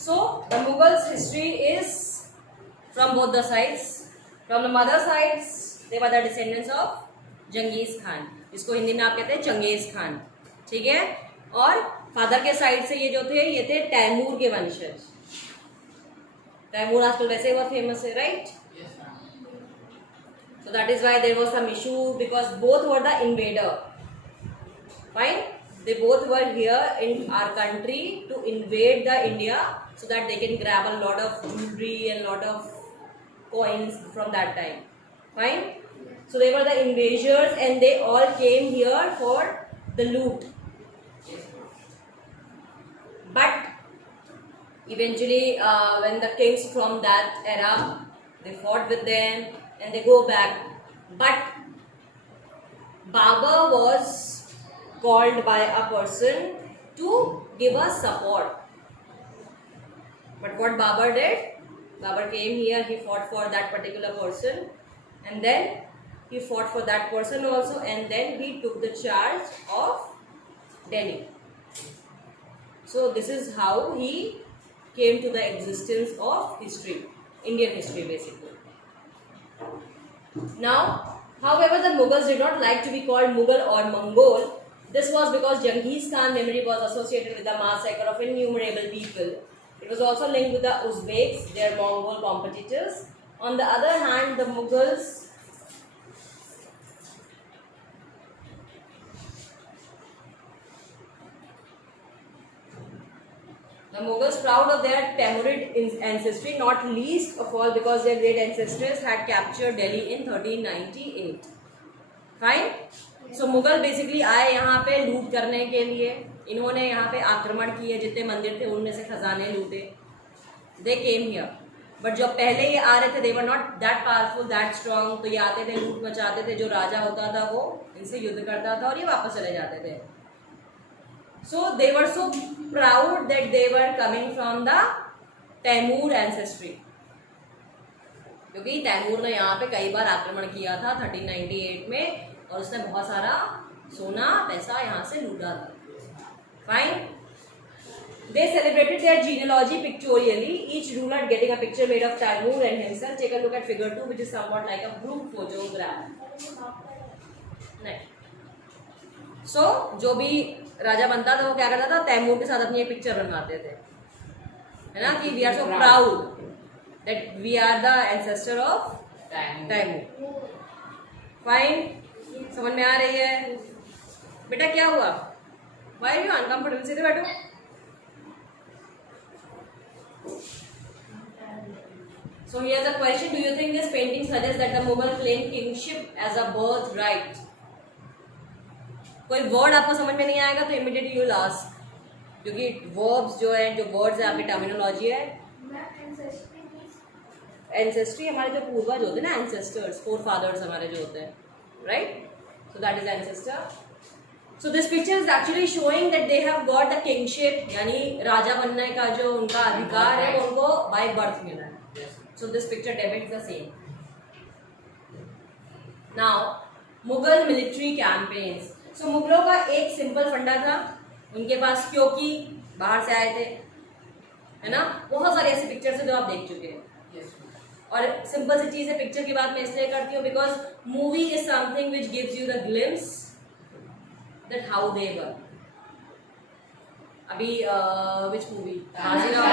So the Mughals history is from both the sides. From the mother sides they were the descendants of जंगीज Khan, जिसको हिंदी में आप कहते हैं Genghis Khan, ठीक है। और फादर के साइड से ये जो थे ये थे तैमूर के वंशज। तैमूर आजकल वैसे बहुत फेमस है, right? So that is why there was some issue because both were the invader. Fine, they both were here in our country to invade the India so that they can grab a lot of jewelry and lot of coins from that time. Fine, so they were the invaders and they all came here for the loot. But eventually when the kings from that era, they fought with them and they go back. But Babur was called by a person to give us support. But what Babur did? Babur came here, he fought for that particular person and then he fought for that person also and then he took the charge of Delhi. So this is how he came to the existence of history, Indian history basically. Now, however, the Mughals did not like to be called Mughal or Mongol. This was because Genghis Khan's memory was associated with the massacre of innumerable people. It was also linked with the Uzbeks, their Mongol competitors. On the other hand, the Mughals proud of their Timurid ancestry, not least of all because their great ancestors had captured Delhi in 1398. Fine. So Mughal basically आए यहाँ पे लूट करने के लिए, इन्होंने यहाँ पे आक्रमण किए, जितने मंदिर थे उनमें से खजाने लूटे. They came here. बट जब पहले ये आ रहे थे they were not that powerful, that strong. तो ये आते थे, लूट मचाते थे, जो राजा होता था वो इनसे युद्ध करता था और ये वापस चले जाते थे. So they were so proud that they were coming from the Taimur ancestry. क्योंकि तैमूर ने यहाँ पे कई बार आक्रमण किया था 1398 में और उसने बहुत सारा सोना पैसा यहाँ से लूटा था. Fine. They celebrated their genealogy pictorially, each ruler getting a picture made of Taimur and himself. Take a look at figure 2, which is somewhat like a group photograph. Next. So जो भी राजा बनता था वो क्या करता था, तैमूर के साथ अपनी एक पिक्चर बनवाते थे, है ना, कि we are so proud that we are the ancestor of Timur. Fine, समझ में आ रही है? बेटा क्या हुआ? Why are you uncomfortable? सीधे बैठो. So here's a question: do you think this painting suggests that the Mughal claimed kingship as a birthright? कोई वर्ड आपको समझ में नहीं आएगा तो इमीडिएटली यू विल आस्क, क्योंकि वर्ब्स जो है, जो वर्ड्स है, आपकी टर्मिनोलॉजी है. एंसेस्ट्री हमारे जो पूर्वज होते हैं ना, एंसेस्टर्स, फोर फादर्स हमारे जो होते हैं, right? So that is ancestor. So this picture is actually showing that they have got the kingship, यानी राजा बनने का जो उनका अधिकार है वो उनको बाय बर्थ मिला है. So this picture depicts the same. Now Mughal military campaigns. So मुगलों का एक सिंपल फंडा था, उनके पास क्योंकि बाहर से आए थे, है ना, बहुत सारी ऐसी पिक्चर्स है जो आप देख चुके हैं. और सिंपल सी चीज है, पिक्चर की बात मैं इसलिए करती हूँ because movie is something which gives you the glimpse that how they were. अभी which movie? Bajirao,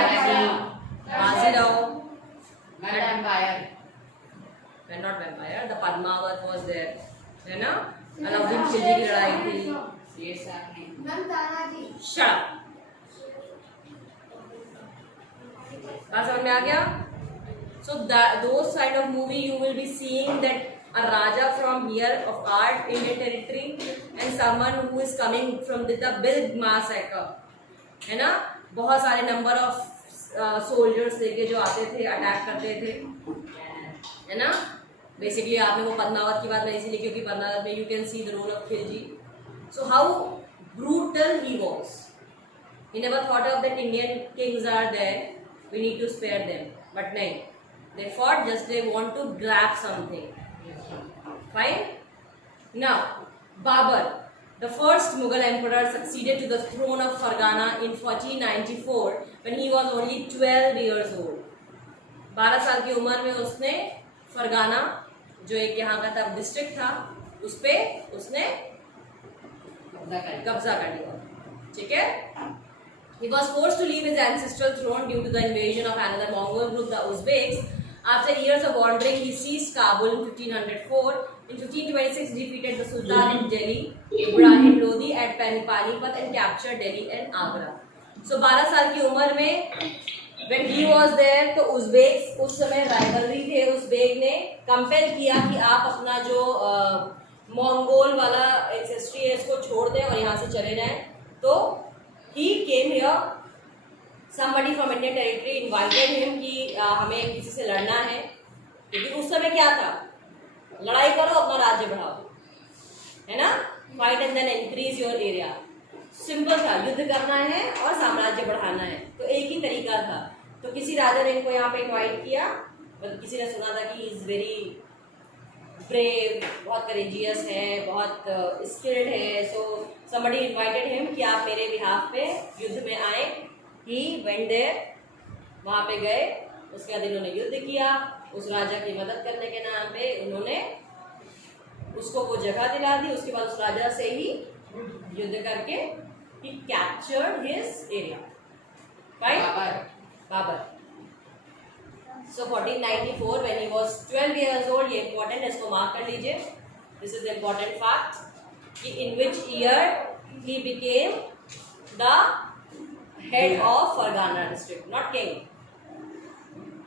not vampire, the Padmavat was there, है ना, अलाउद्दीन खिलजी की लड़ाई थी. शट. बात समझ में आ गया? So those kind of movie you will be seeing that a Raja from here of our Indian territory and someone who is coming from the big massacre, है ना, बहुत सारे number of soldiers लेके जो आते थे, अटैक करते थे, है ना. बेसिकली आपने वो पद्मावत की बात मैं इसीलिए क्योंकि पद्मावत में you can see the role of Khilji. So how brutal he was. He never thought of that Indian kings are there, we need to spare them. But नहीं, they fought just they want to grab something. Fine. Now Babur. The first Mughal emperor succeeded to the throne of Fargana in 1494 when he was only 12 years old. 12 साल की उम्र में उसने Fergana, जो एक यहाँ का तब डिस्ट्रिक्ट था, उस पे उसने कब्जा कर लिया. ठीक है. He was forced to leave his ancestral throne due to the invasion of another Mongol group, the Uzbeks. After years of wandering, he seized Kabul in 1504. In 1526, defeated the Sultan in Delhi, Ibrahim Lodi, at Panipat and captured Delhi and Agra. So 12 साल की उम्र में when he was there, तो Uzbeks उस समय rivalry थे. Uzbek ने compel किया कि आप अपना जो मंगोल वाला एंसेस्ट्री है इसको छोड़ दें और यहाँ से चले जाएं. तो he came here. Somebody from Indian territory invited him कि हमें किसी से लड़ना है, क्योंकि उस समय क्या था, लड़ाई करो अपना राज्य बढ़ाओ, है ना. Fight and then increase your area. Simple था, युद्ध करना है और साम्राज्य बढ़ाना है, तो एक ही तरीका था. तो किसी राजा ने इनको यहाँ पे इनवाइट किया, मतलब किसी ने सुना था कि ही इज वेरी ब्रेव, बहुत करेजियस है, बहुत स्किल्ड है. सो somebody invited him कि आप मेरे बिहाफ पे युद्ध में आए. He went there, वहाँ पे गए. उसके बाद इन्होंने युद्ध किया. उस राजा की मदद करने के नाम पे उन्होंने उसको वो जगह दिला दी. उसके बाद उस राजा से ही युद्ध करके he captured his area. Right? Babar. So 1494 when he was 12 years old, ये important है, इसको मार्क कर लीजिए. This is the important fact. In which year he became the head of Fargana district, not king,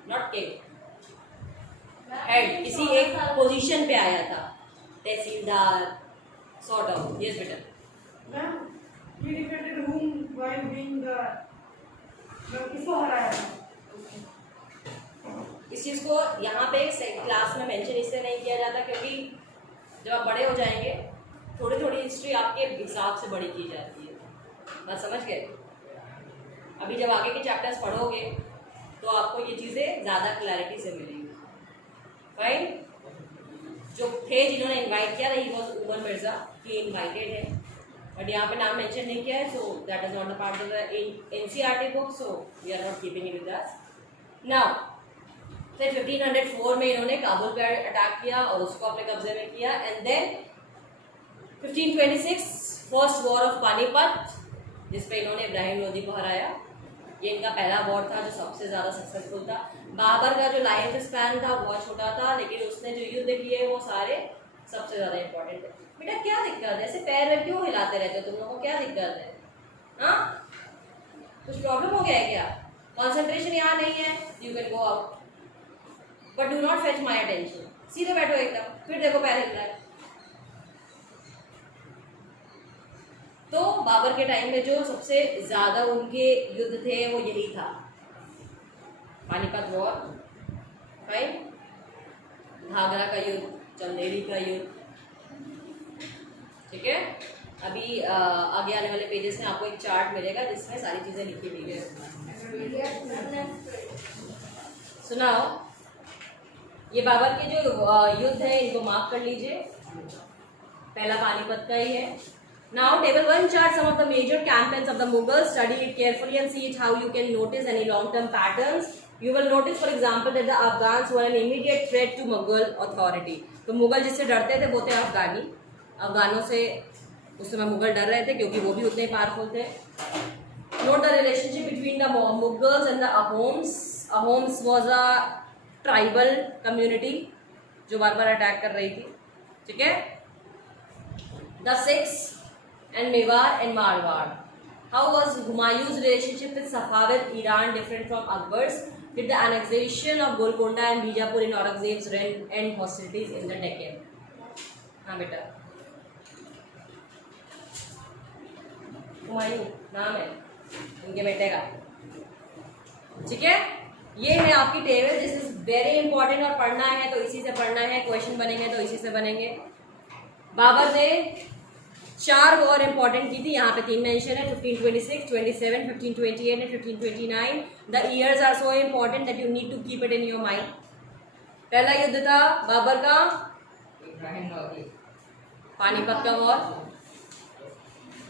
not king. Head, किसी एक position पे आया था, तहसीलदार sort of. Yes, बेटा. Ma'am, he defeated whom while being the किसको हराया? इस चीज को यहाँ पे क्लास में मेंशन इससे नहीं किया जाता क्योंकि जब आप बड़े हो जाएंगे थोड़ी थोड़ी हिस्ट्री आपके हिसाब से बड़ी की जाती है. बात समझ गए. अभी जब आगे के चैप्टर्स पढ़ोगे तो आपको ये चीज़ें ज़्यादा क्लैरिटी से मिलेंगी. फाइन. जो थे जिन्होंने इनवाइट किया था, he was Umar Mirza, he invited है, बट यहाँ पे नाम मेंशन नहीं किया है. So that is not a part of the NCERT book, so we are not keeping it with us. Now फिर 1504 में इन्होंने काबुल पे अटैक किया और उसको अपने कब्जे में किया. And then 1526 first war of Panipat, जिसपे इन्होंने इब्राहिम लोदी को हराया. ये इनका पहला वॉर था जो सबसे ज़्यादा सक्सेसफुल था. बाबर का जो लाइफ स्पैन था बहुत छोटा था, लेकिन उसने जो युद्ध किए वो सारे सबसे ज़्यादा इंपॉर्टेंट थे. बेटा क्या दिक्कत है, ऐसे पैर में क्यों हिलाते रहते हो तुम लोगों को, क्या दिक्कत है? हाँ, कुछ प्रॉब्लम हो गया है क्या? कॉन्सेंट्रेशन यहाँ नहीं है, you can go out, but do not fetch my attention. सीधे बैठो एकदम, फिर देखो पैर हिल रहा है. तो बाबर के टाइम में जो सबसे ज़्यादा उनके युद्ध थे वो यही था, पानीपत वॉर, राइट, घाघरा का युद्ध, चंदेरी का युद्ध. ठीक है. अभी आगे आने वाले पेजेस में आपको एक चार्ट मिलेगा जिसमें सारी चीज़ें लिखी हुई है. सुनाओ. ये बाबर के जो युद्ध है इनको मार्क कर लीजिए. पहला पानीपत का ही है. Now table 1 chart some of the major campaigns of the Mughals. Study it carefully and see it how you can notice any long-term patterns. You will notice, for example, that the Afghans were an immediate threat to Mughal authority. तो मुगल जिससे डरते थे वो थे अफगानी. अफगानों से उस समय मुगल डर रहे थे क्योंकि वो भी उतने पावरफुल थे. Note the relationship between the Mughals and the Ahoms. Ahoms was a tribal community जो बार बार अटैक कर रही थी. ठीक है. The Sikhs and Mewar and Marwar. How was Humayun's relationship with Safavid Iran different from Akbar's? Did the annexation of Golconda and Bijapur in Aurangzeb's reign end hostilities in the Deccan? हाँ बेटा. हुमायूं नाम है उनके बेटे का. ठीक है. ये है आपकी table. This is very important और पढ़ना है तो इसी से पढ़ना है. क्वेश्चन बनेंगे तो इसी से बनेंगे. बाबर ने 4 वॉर इंपॉर्टेंट की थी. यहाँ पे 3 मेंशन है, 1526, 27, 1528 and 1529. The years are so important that you need to keep it in your mind. पहला युद्ध था बाबर का पानीपत का war.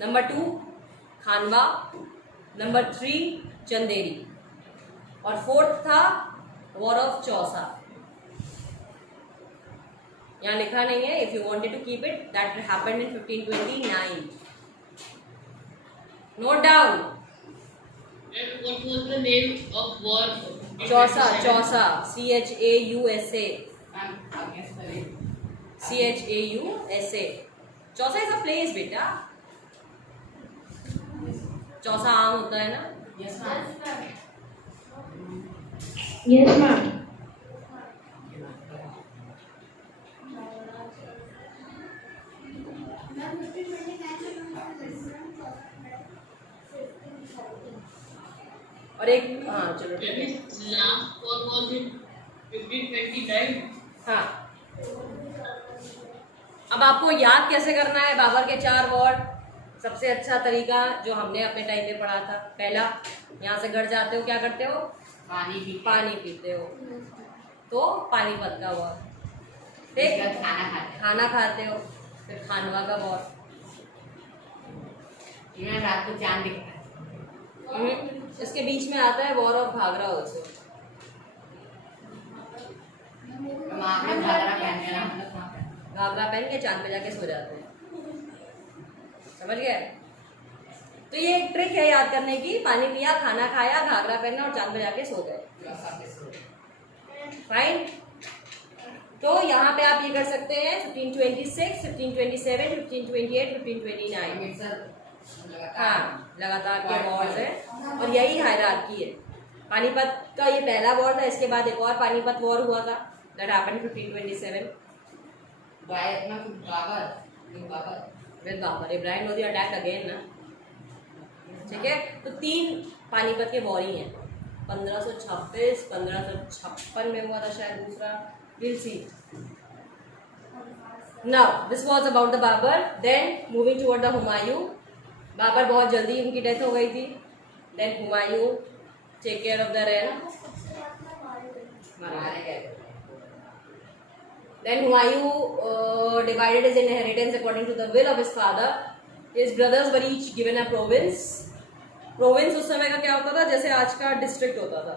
Number 2 Khanwa, number 3 Chanderi, और 4th था वॉर ऑफ चौसा. यहाँ लिखा नहीं है. If you wanted to keep it, that happened in 1529. Note down. And what was the name of war? Chausa, Chausa, CHAUSA, against the rain. CHAUSA. Chausa is a place बेटा. चौसा आम होता है ना. Yes, ma'am. Yes, ma'am. और एक हाँ चलो ठीक है. Last war was in 1529. हाँ. अब आपको याद कैसे करना है बाबर के 4 वॉर? सबसे अच्छा तरीका जो हमने अपने टाइम पे पढ़ा था. पहला, यहाँ से घर जाते हो क्या करते हो? पानी पीते हो. तो पानीपत का वॉर. ठीक. खाना खाते हो. फिर खानवा का वॉर. रात को चांद दिखता है. इसके बीच में आता है वॉर ऑफ घाघरा ऑल्सो. वहाँ पे घाघरा पहन के ना हम लोग वहाँ पे. घाघरा पहन के चांद पे जाके सो जाते हैं. समझ गए? तो ये एक ट्रिक है याद करने की. पानी पिया, खाना खाया, घाघरा पहना और चांद पे जाके सो गए. फाइन. तो यहाँ पे आप ये कर सकते हैं 1526, 1527, 1528, 1529. हाँ, लगातार के वॉर्स हैं और यही हायरार्की है. पानीपत का ये पहला वॉर था. इसके बाद एक और पानीपत वॉर हुआ था. That happened 1527 with Babur. Ibrahim Lodhi attack again ना. ठीक है. तो 3 पानीपत के वॉर ही हैं. 1526, 1556 में हुआ था शायद दूसरा. Will see. Now this was about the Babur. Then moving toward the Humayun. Babur बहुत जल्दी उनकी डेथ हो गई थी. Then Humayun take care of the reign. Then Humayun divided his inheritance according to the will of his father. His brothers were each given a province. Province उस समय का क्या होता था? जैसे आज का डिस्ट्रिक्ट होता था.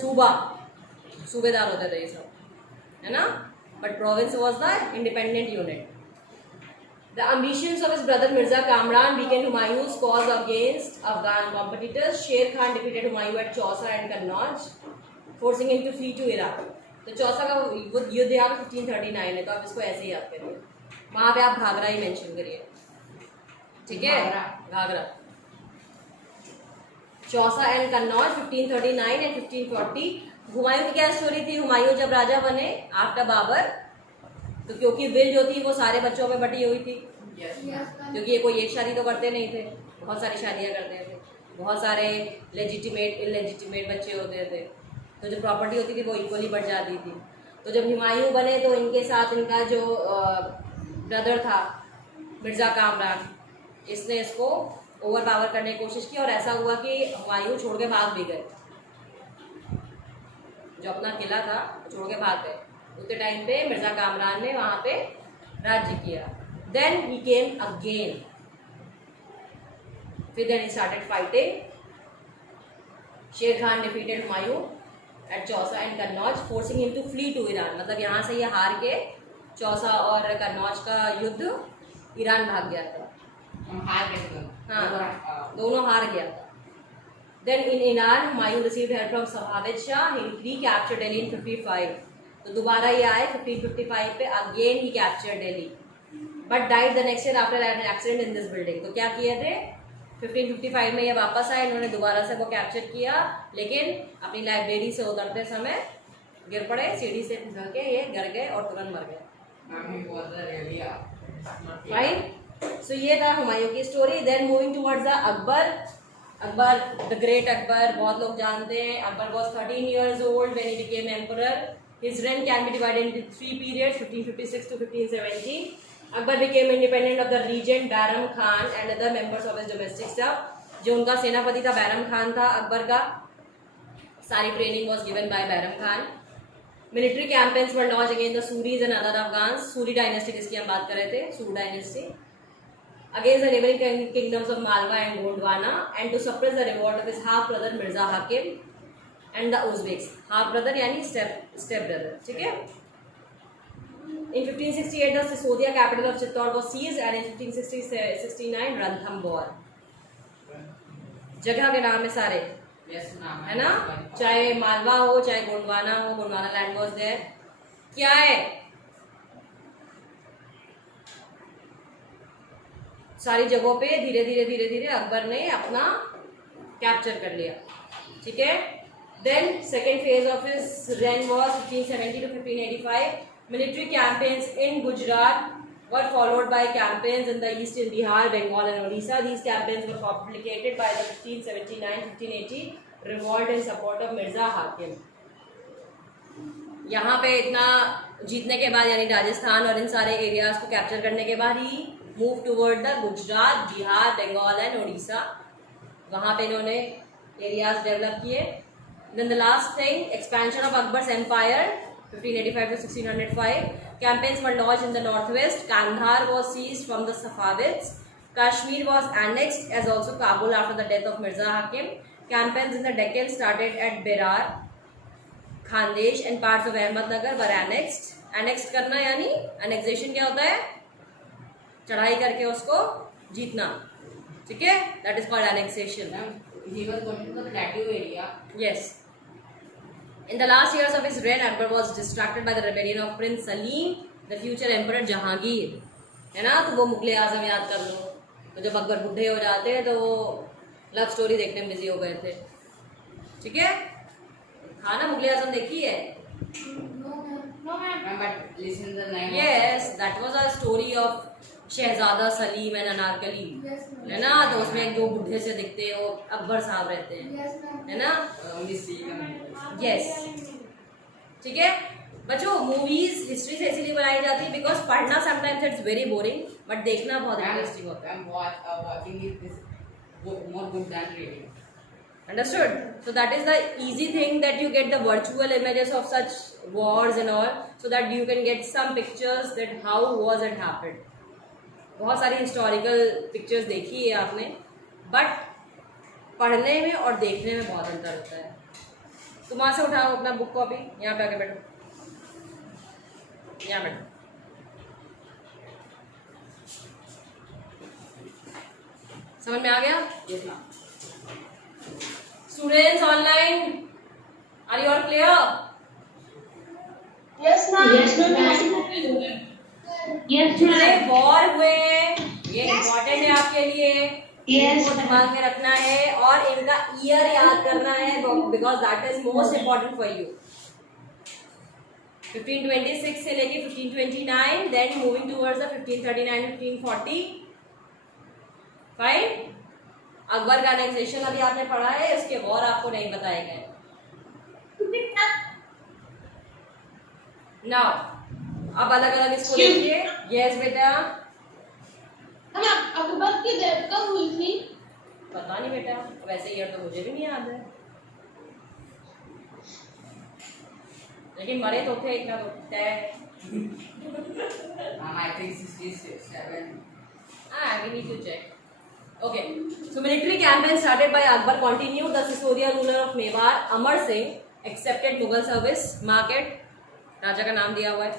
सूबा, सूबेदार होते थे ये सब, है ना. But province was the independent unit. The ambitions of his brother Mirza Kamran weakened Humayun's cause against Afghan competitors. Sher Khan defeated Humayun at Chausa and Kannauj, forcing him to flee to Iraq. तो चौसा का युद्ध यहाँ पे 1539 है. तो आप इसको ऐसे ही याद करिए. वहाँ पे आप घाघरा ही मेंशन करिए. ठीक है. घाघरा. Chausa and Kannauj 1539 and 1540. हुमायूं की क्या स्टोरी थी? हुमायूं जब राजा बने आफ्टर बाबर, तो क्योंकि विल जो थी वो सारे बच्चों में बटी हुई थी. क्योंकि ये कोई एक शादी तो करते नहीं थे, बहुत सारी शादियाँ करते थे. बहुत सारे लेजिटिमेट इलेजिटिमेट बच्चे होते थे. तो जो प्रॉपर्टी होती थी वो इक्वली बढ़ जाती थी. तो जब हुमायूं बने तो इनके साथ इनका जो ब्रदर था मिर्ज़ा कामरान, इसने इसको ओवर पावर करने की कोशिश की और ऐसा हुआ कि हुमायूं छोड़ के भाग भी गए. जो अपना किला था छोड़ के भाग गए. उतने टाइम पे मिर्ज़ा कामरान ने वहाँ पे राज्य किया. Then he came again. फिर then he started fighting. Sher Khan defeated Humayun at Chausa and Kannauj, forcing him to flee to Iran. मतलब यहाँ से ये हार के चौसा और कन्नौज का युद्ध ईरान भाग गया था. हाँ, दोनों हार गया था. Then in Iran Humayun received help from Safavid Shah. He recaptured Delhi in 55. तो दोबारा ये आए 1555 पे. Again he captured Delhi but died the next year after an accident in this building. तो क्या किए थे? 1555 में ये वापस आए. इन्होंने दोबारा से वो कैप्चर किया, लेकिन अपनी लाइब्रेरी से उतरते समय गिर पड़े. सीढ़ी से फिसल के ये गिर गए और तुरंत मर गए. फाइन. सो ये था हुमायूं की story. Then moving towards the Akbar. Akbar the great Akbar बहुत लोग जानते हैं. Akbar was 13 years old when he became emperor. His reign can be divided into 3 periods, 1556 to 1570. Akbar became independent of the regent Bairam Khan and other members of his domestic staff. जो उनका सेनापति था बैरम खान था अकबर का. सारी training was given by Bairam Khan. Military campaigns were launch against the Suri's and other Afghans. Suri dynasty जिसकी हम बात कर रहे थे, सूर dynasty. against the neighboring kingdoms of Malwa and Gondwana and to suppress the revolt of his half brother Mirza Hakim and the Uzbeks. Half brother यानी step brother, ठीक है? In 1568, the Sisodia capital of Chittor was seized, and in 1569, Ranthambore. जगह के नाम है सारे, है ना? चाहे मालवा हो, चाहे गोंडवाना हो, गोंडवाना लैंड वॉज देयर. क्या है? सारी जगहों पे धीरे धीरे अकबर ने अपना कैप्चर कर लिया, ठीक है? Then second phase of his reign was 1570 to 1585. Military campaigns in Gujarat were followed by campaigns in the east in Bihar, Bengal and Odisha. These campaigns were complicated by the 1579-1580 revolt in support of Mirza Hakim. यहाँ पे इतना जीतने के बाद यानी राजस्थान और इन सारे areas को कैप्चर करने के बाद ही move toward the Gujarat, Bihar, Bengal and Orissa. वहाँ पे इन्होंने एरियाज डेवलप किए. Then the last thing, expansion of Akbar's empire, 1585 to 1605. Campaigns were launched in the northwest. Kandahar was seized from the Safavids. Kashmir was annexed as also Kabul after the death of Mirza Hakim. Campaigns in the Deccan started at Berar, Khandesh and parts of Ahmednagar were annexed. Annexed करना यानी annexation क्या होता है? चढ़ाई करके उसको जीतना, ठीक है? That is called annexation. He was going to the plateau area. Yes. In the last years of his reign, Akbar was distracted by the rebellion of Prince Salim, the future Emperor Jahangir. है ना? तो वो मुगले आजम याद कर लो. तो जब अकबर बुढ़े हो जाते हैं तो वो लव स्टोरी देखने में बिजी हो गए थे, ठीक है? हाँ ना, मुगले आजम देखी है? No, ma'am. But listen the name. Yes, that was a story of शहजादा सलीम एंड अनारकली, है ना? तो उसमें एक दो बुढ़े से दिखते हैं, वो अकबर साहब रहते हैं, है ना? Only see them. यस, ठीक है बच्चों. मूवीज हिस्ट्री से इसीलिए बनाई जाती है बिकॉज पढ़ना sometimes it's very boring, but देखना बहुत इंटरेस्टिंग होता है. I'm watching it is more good than reading. Understood? So that is the easy thing that you get the virtual images of such wars and all, so that you can get some pictures that how was it happened. बहुत सारी historical pictures देखी है आपने, but पढ़ने में और देखने में बहुत अंतर होता है. तुम वहाँ से उठाओ अपना बुक कॉपी, यहाँ पे आके बैठो, यहाँ बैठो. समझ में आ गया? Yes, ma'am. Students online, are you all clear? Yes, ma'am. Yes, ma'am. Yes, कितने ma'am. वॉर हुए, ये इम्पोर्टेंट है आपके लिए. Yes, इनको दिमाग में रखना है और इनका ईयर याद करना है because that is most important for you. 1526 से लेके 1529, then moving towards the 1539 1540. Fine. Akbar का एनेक्सेशन अभी आपने पढ़ा है, इसके वॉर आपको नहीं बताए गए. नाउ अब अलग अलग इसको देखिए. यस बेटा. अकबर की डेथ कब हुई थी? पता नहीं बेटा, वैसे ईयर तो मुझे भी नहीं याद है, लेकिन मरे तो थे इतना तो तय. I think 67. We need to check. Okay, so military campaign started by Akbar continued. The Sisodia ruler of Mewar, Amar Singh, accepted Mughal service. Market, राजा का नाम दिया हुआ है.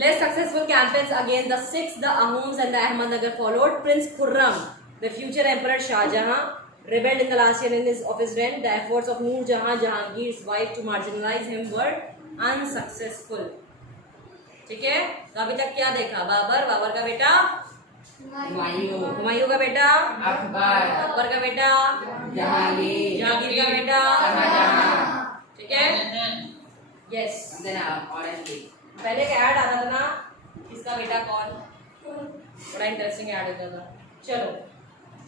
Less successful campaigns against the Sikhs, the Ahoms and the Ahmednagar followed. Prince Khurram, the future Emperor Shah Jahan, rebelled in the last year of his reign. The efforts of Noor Jahan, Jahangir's wife, to marginalize him were unsuccessful. ठीक है? तो अभी तक क्या देखा? बाबर, बाबर का बेटा Humayun. Humayun का बेटा Akbar. अकबर का बेटा Jahangir. जहांगीर का बेटा, Shahjahan. ठीक है? यस. And then orange. पहले का ऐड आता था ना, किसका बेटा कौन, बड़ा इंटरेस्टिंग ऐड होता था. चलो,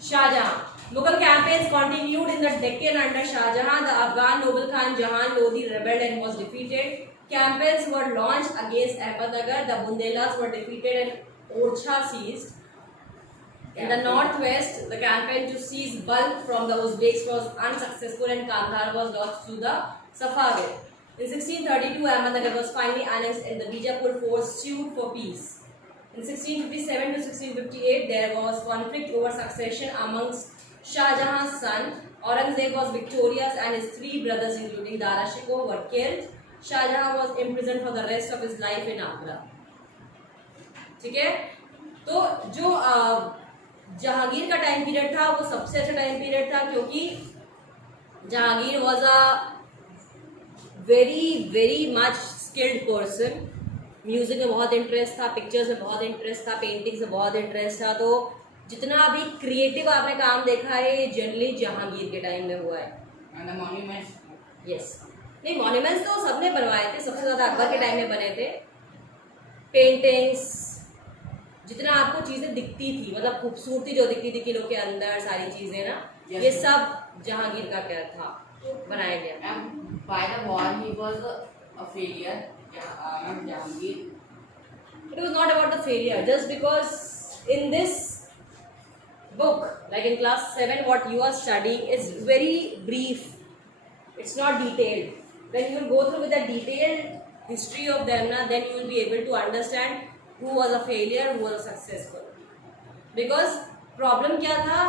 Shahjahan. Mughal campaigns continued in the Deccan under Shah Jahan. The Afghan noble Khan Jahan Lodi rebelled and was defeated. Campaigns were launched against Ahmednagar. The Bundelas were defeated and Orchha seized. In the northwest, the campaign to seize bulk from the Uzbeks was unsuccessful and Kandahar was lost to the Safavid. In 1632, Ahmednagar was finally annexed and the Bijapur force sued for peace. In 1657 to 1658, there was conflict over succession amongst Shah Jahan's son. Aurangzeb was victorious and his three brothers, including Dara Shikoh, were killed. Shah Jahan was imprisoned for the rest of his life in Agra. ठीक है, तो जो जहांगीर का time period था वो सबसे अच्छा time period था, क्योंकि Jahangir was a very very much skilled person. Music में बहुत इंटरेस्ट था, पिक्चर्स में बहुत इंटरेस्ट था, पेंटिंग्स में बहुत इंटरेस्ट था. तो जितना भी क्रिएटिव आपने काम देखा है ये जनरली जहांगीर के टाइम में हुआ है. And the monuments. यस, नहीं मॉन्यूमेंट्स तो सबने बनवाए थे, सबसे ज़्यादा अकबर के टाइम में बने थे. पेंटिंग्स, जितना आपको चीज़ें दिखती थी, मतलब खूबसूरती जो दिखती थी किलों के अंदर सारी चीज़ें ना, ये सब जहांगीर का क्या था, बनाया गया. And by the war, he was a failure. Jahangir. It was not about the failure, just because in this book, like in class 7, what you are studying is very brief. It's not detailed. When you will go through with a detailed history of them, na, then you will be able to understand who was a failure, who was successful. Because problem क्या था?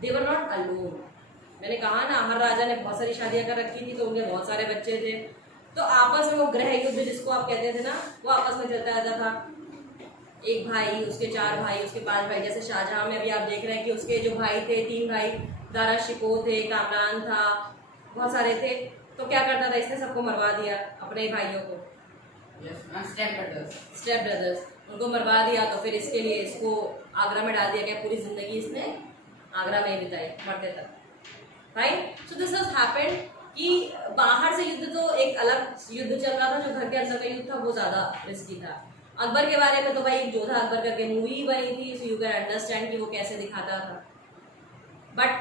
They were not alone. मैंने कहा ना, हर राजा ने बहुत सारी शादियां कर रखी थी, तो उनके बहुत सारे बच्चे थे. तो आपस में वो ग्रह युद्ध जिसको आप कहते थे ना, वो आपस में चलता रहता था. एक भाई, उसके 4 भाई, उसके 5 भाई. जैसे शाहजहां में अभी आप देख रहे हैं कि उसके जो भाई थे 3 भाई, दारा शिकोह थे, कामरान था, बहुत सारे थे. तो क्या करता था, इसने सबको मरवा दिया, अपने भाइयों को. Yes, and stepbrothers. Step brothers, उनको मरवा दिया. तो फिर इसके लिए इसको आगरा में डाल दिया गया. पूरी जिंदगी इसने आगरा में ही बिताई मरते तक. Right, so this has happened कि बाहर से युद्ध तो एक अलग युद्ध चल रहा था, जो घर के अंदर का युद्ध था वो ज़्यादा रिस्की था. अकबर के बारे में तो भाई जोधा अकबर करके मूवी बनी थी, सो यू कैन अंडरस्टैंड कि वो कैसे दिखाता था. बट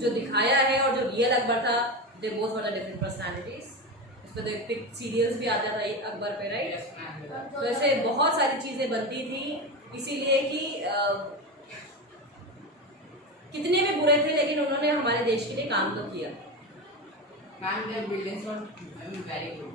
जो दिखाया है और जो रियल अकबर था, they both were the different personalities. इस पर तो सीरियल्स भी आता था अकबर पे, राइट. Yes, ma'am. तो ऐसे बहुत सारी चीज़ें बनती थी, इसीलिए कि कितने भी बुरे थे लेकिन उन्होंने हमारे देश के लिए काम तो किया. Ma'am, their buildings were very good.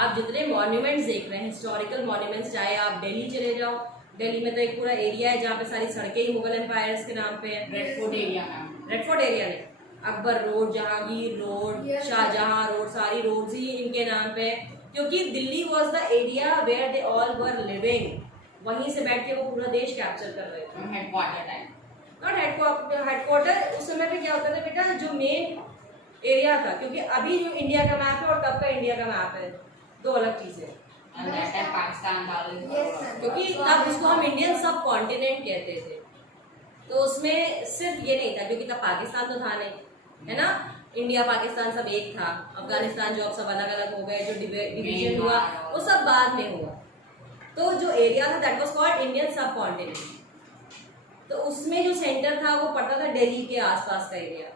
आप जितने मॉन्यूमेंट्स देख रहे हैं, हिस्टोरिकल मॉन्यूमेंट्स, चाहे आप दिल्ली चले जाओ, दिल्ली में तो एक पूरा एरिया है जहाँ पे सारी सड़कें ही मुगल एम्पायर्स के नाम पे है. Red Fort area, ma'am. Red Fort area में Akbar road, Jahangir road, Shahjahan road, सारी रोड्स ही इनके नाम पे है, क्योंकि Delhi was the area where they all were living. वहीं से बैठ के वो पूरा देश कैप्चर कर रहे थे. From headquarter time. Not headquarter. उस समय पे क्या होता था बेटा, जो मेन एरिया था, क्योंकि अभी जो इंडिया का मैप है और तब का इंडिया का मैप है, दो अलग चीजें. And that time Pakistan was. क्योंकि तब उसको हम इंडियन सब कॉन्टिनेंट कहते थे, तो उसमें सिर्फ ये नहीं था, क्योंकि तब पाकिस्तान तो था नहीं, है ना. इंडिया पाकिस्तान सब एक था. अफगानिस्तान जो अब सब अलग अलग हो गए, जो डिवीजन हुआ वो सब बाद में हुआ. तो जो एरिया था दैट वाज कॉल्ड इंडियन सब कॉन्टिनेंट. तो उसमें जो सेंटर था वो पड़ता था दिल्ली के आसपास का एरिया.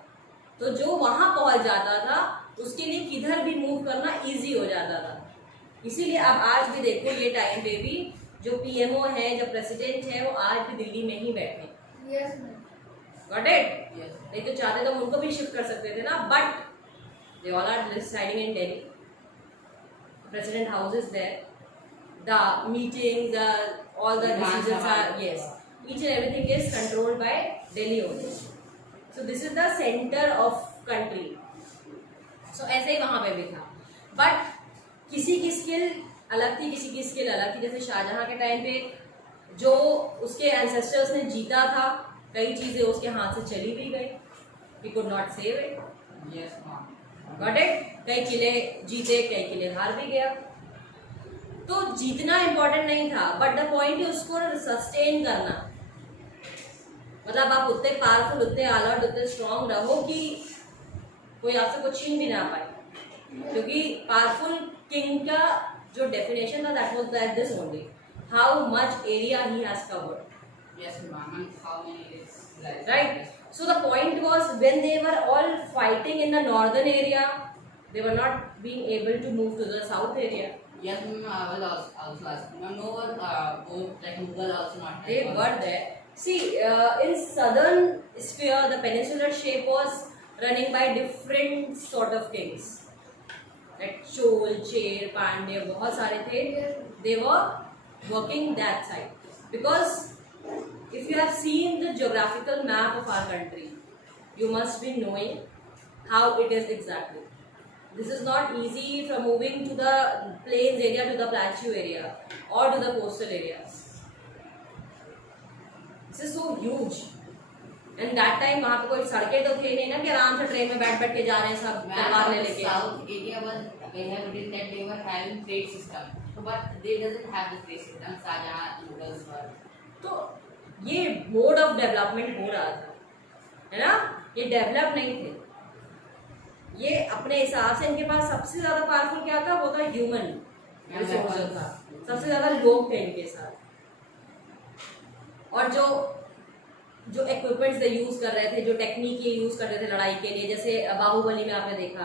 तो जो वहां पहुंच जाता था उसके लिए किधर भी मूव करना इजी हो जाता था. इसीलिए अब आज भी देखो, ये टाइम पे भी जो पीएमओ है, जो प्रेसिडेंट है, वो आज भी दिल्ली में ही बैठे. Got it. Yes. नहीं तो चाहते तो उनको भी शिफ्ट कर सकते थे ना, but they all are residing in Delhi. President house is there, the meeting, all the decisions are, yes, each and everything is controlled by Delhi only. So this is the center of country. So ऐसे ही वहाँ पे भी था. But किसी की skill अलग थी, किसी की स्किल अलग थी. जैसे शाहजहां के टाइम पे जो उसके एंसेस्टर्स ने जीता था, कई चीज़ें उसके हाथ से चली भी गई. He could not save it. Yes, ma'am. Got it? कई किले जीते, कई किले हार भी गया. तो जीतना इम्पोर्टेंट नहीं था, बट द पॉइंट है उसको सस्टेन करना. मतलब आप उतने पावरफुल, उतने अलर्ट, उतने स्ट्रांग रहो कि कोई आपसे कुछ छीन भी ना पाए. क्योंकि पावरफुल किंग का जो डेफिनेशन था that was that this only, how much area he has covered. Yes, ma'am. And how many is like? Right. So the point was, when they were all fighting in the northern area, they were not being able to move to the south area. Yes, ma'am. I will also ask. No one, both like Mughal also not. They were there. See, in southern sphere, the peninsular shape was running by different sort of kings. Like Chol, Cher, Pandya, बहुत सारे थे. They were working that side. Because if you have seen the geographical map of our country, you must be knowing how it is exactly. This is not easy from moving to the plains area to the plateau area or to the coastal areas. This is so huge. And that time वहाँ पे कोई सड़कें तो थे नहीं ना कि आराम से ट्रेन में बैठ बैठ के जा रहे हैं सब तलवार ले लेके. South India was they have written that they were having trade system, so but they doesn't have the trade system. Shahjahan Mughals were. तो ये मोड ऑफ डेवलपमेंट हो रहा था, है ना. ये डेवलप नहीं थे. ये अपने हिसाब से इनके पास सबसे ज्यादा पावरफुल क्या था, वो था ह्यूमन रिसोर्स जो था. सबसे ज्यादा लोग थे इनके साथ. और जो जो इक्विपमेंट्स दे यूज कर रहे थे, जो टेक्निक ये यूज कर रहे थे लड़ाई के लिए, जैसे बाहुबली में आपने देखा,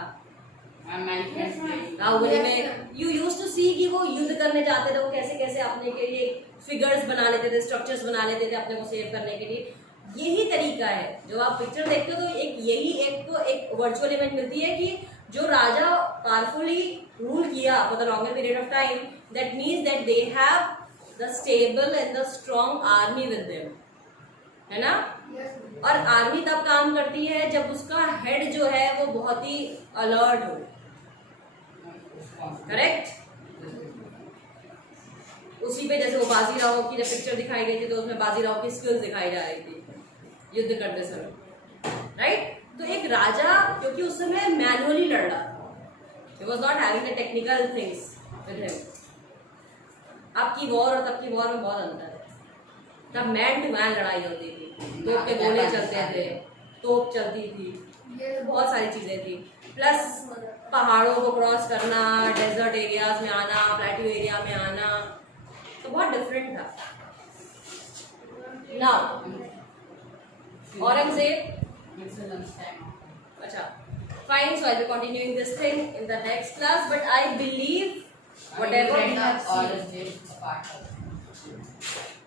बाहुबली में यू यूज टू सी कि वो युद्ध करने जाते थे, वो कैसे कैसे अपने के लिए फिगर्स बना लेते थे, स्ट्रक्चर्स बना लेते थे अपने को सेव करने के लिए. यही तरीका है. जो आप पिक्चर देखते हो तो एक यही एक वर्चुअल इमेज मिलती है कि जो राजा पावरफुली रूल किया for the longer period of time, that means that they have the stable and the strong army with them, है ना. और आर्मी तब काम करती है जब उसका हेड जो है वो बहुत ही अलर्ट हो. करेक्ट. उसी पे जैसे वो बाजीराव की जब पिक्चर दिखाई गई थी तो उसमें बाजीराव की स्किल्स दिखाई जा रही थी युद्ध करते समय, राइट. तो एक राजा क्योंकि उस समय मैनुअली लड़ रहा था, he was not having the technical things with him. अब की वॉर और तब की वॉर में बहुत अंतर है. तब मैन टू मैन लड़ाई होती थी, तोप के गोले चलते थे, तोप चलती थी, बहुत सारी चीजें थी. प्लस पहाड़ों को क्रॉस करना, डेजर्ट एरियाज में आना, प्लेट्यू एरिया में आना, तो बहुत डिफरेंट था. नाउ औरंगजेब, अच्छा fine, so I'll be continuing this thing in the next class, but I believe whatever we have seen. All of this part of it.